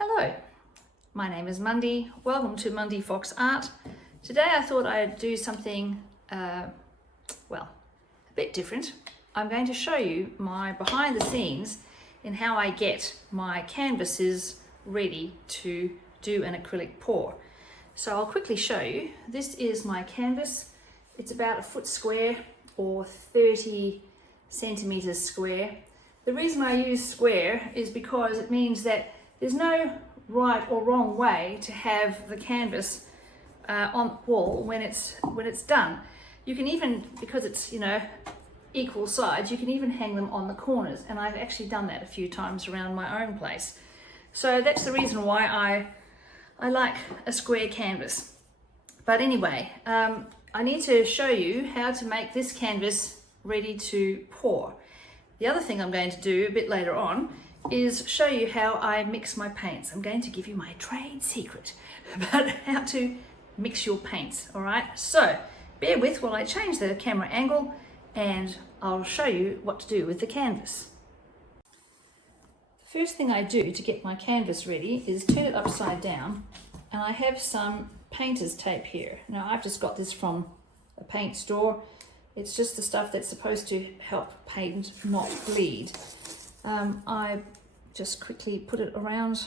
Hello, my name is Mundy. Welcome to Mundy Fox Art. Today I thought I'd do something, a bit different. I'm going to show you my behind the scenes in how I get my canvases ready to do an acrylic pour. So I'll quickly show you. This is my canvas. It's about 1 foot square or 30 centimeters square. The reason I use square is because it means that there's no right or wrong way to have the canvas on the wall when it's done. You can even, because it's equal sides, you can even hang them on the corners, and I've actually done that a few times around my own place. So that's the reason why I like a square canvas. But anyway, I need to show you how to make this canvas ready to pour. The other thing I'm going to do a bit later on is show you how I mix my paints. I'm going to give you my trade secret about how to mix your paints, all right? So bear with while I change the camera angle and I'll show you what to do with the canvas. The first thing I do to get my canvas ready is turn it upside down, and I have some painter's tape here. Now I've just got this from a paint store. It's just the stuff that's supposed to help paint not bleed. I just quickly put it around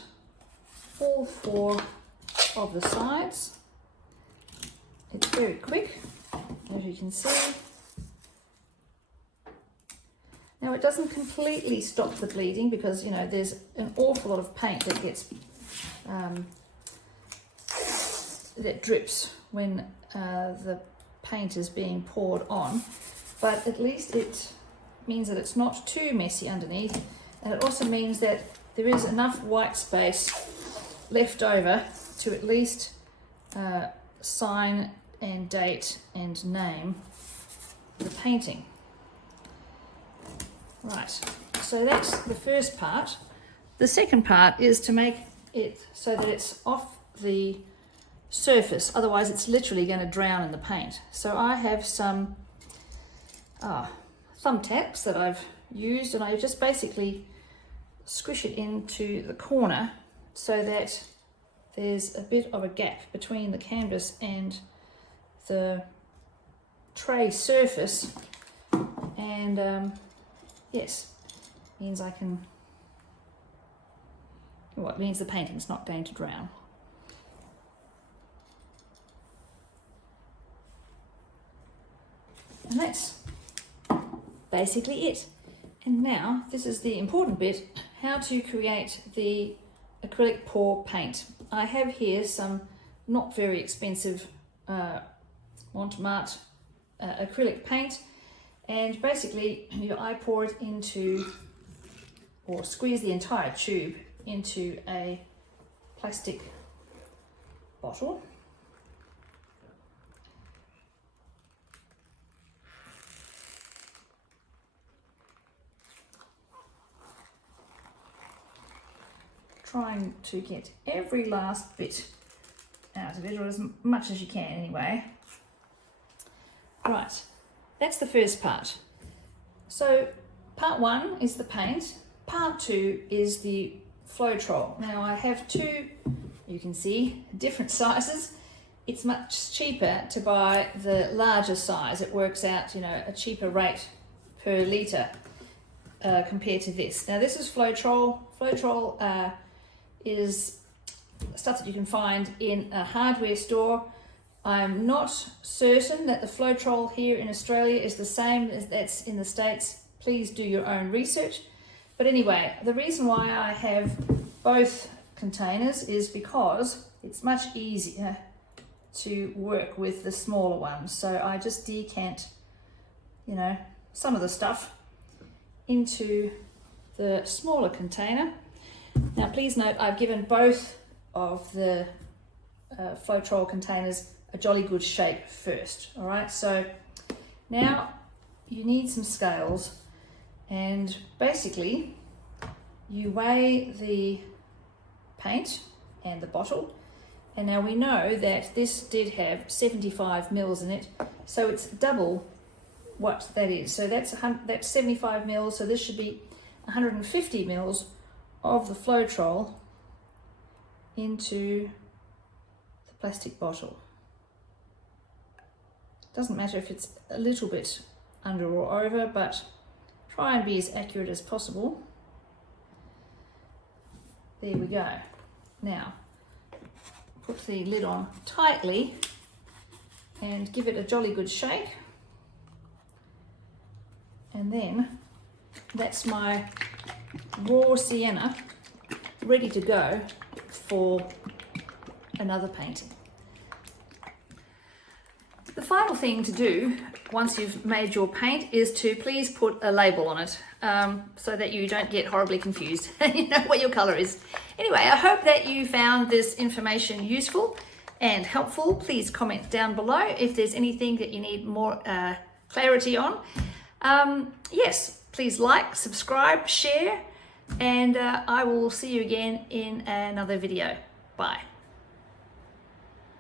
all 4 of the sides. It's very quick, as you can see. Now it doesn't completely stop the bleeding because there's an awful lot of paint that gets that drips when the paint is being poured on, but at least it means that it's not too messy underneath, and it also means that there is enough white space left over to at least sign and date and name the painting. Right, so that's the first part. The second part is to make it so that it's off the surface, otherwise it's literally going to drown in the paint. So I have some thumbtacks that I've used, and I just basically squish it into the corner so that there's a bit of a gap between the canvas and the tray surface, and yes, means it means the painting's not going to drown. And that's basically it. And now this is the important bit, how to create the acrylic pour paint. I have here some not very expensive Montmartre acrylic paint, and basically I pour it into, or squeeze the entire tube into a plastic bottle. Trying to get every last bit out of it, or as much as you can anyway. Right, that's the first part. So part 1 is the paint, part 2 is the Floetrol. Now I have 2, you can see, different sizes. It's much cheaper to buy the larger size. It works out, a cheaper rate per litre compared to this. Now this is Floetrol. Floetrol is stuff that you can find in a hardware store. I'm not certain that the Floetrol here in Australia is the same as that's in the States. Please do your own research. But anyway, the reason why I have both containers is because it's much easier to work with the smaller ones. So I just decant, some of the stuff into the smaller container. Now please note, I've given both of the Floetrol containers a jolly good shape first. All right, so now you need some scales, and basically you weigh the paint and the bottle, and now we know that this did have 75 mils in it, so it's double what that is. So that's 75 mils, so this should be 150 mils of the Floetrol into the plastic bottle. Doesn't matter if it's a little bit under or over, but try and be as accurate as possible. There we go. Now, put the lid on tightly and give it a jolly good shake. And then that's my raw sienna ready to go for another painting. The final thing to do once you've made your paint is to please put a label on it so that you don't get horribly confused and you know what your colour is. Anyway, I hope that you found this information useful and helpful. Please comment down below if there's anything that you need more clarity on. Yes, please like, subscribe, share, and I will see you again in another video. Bye.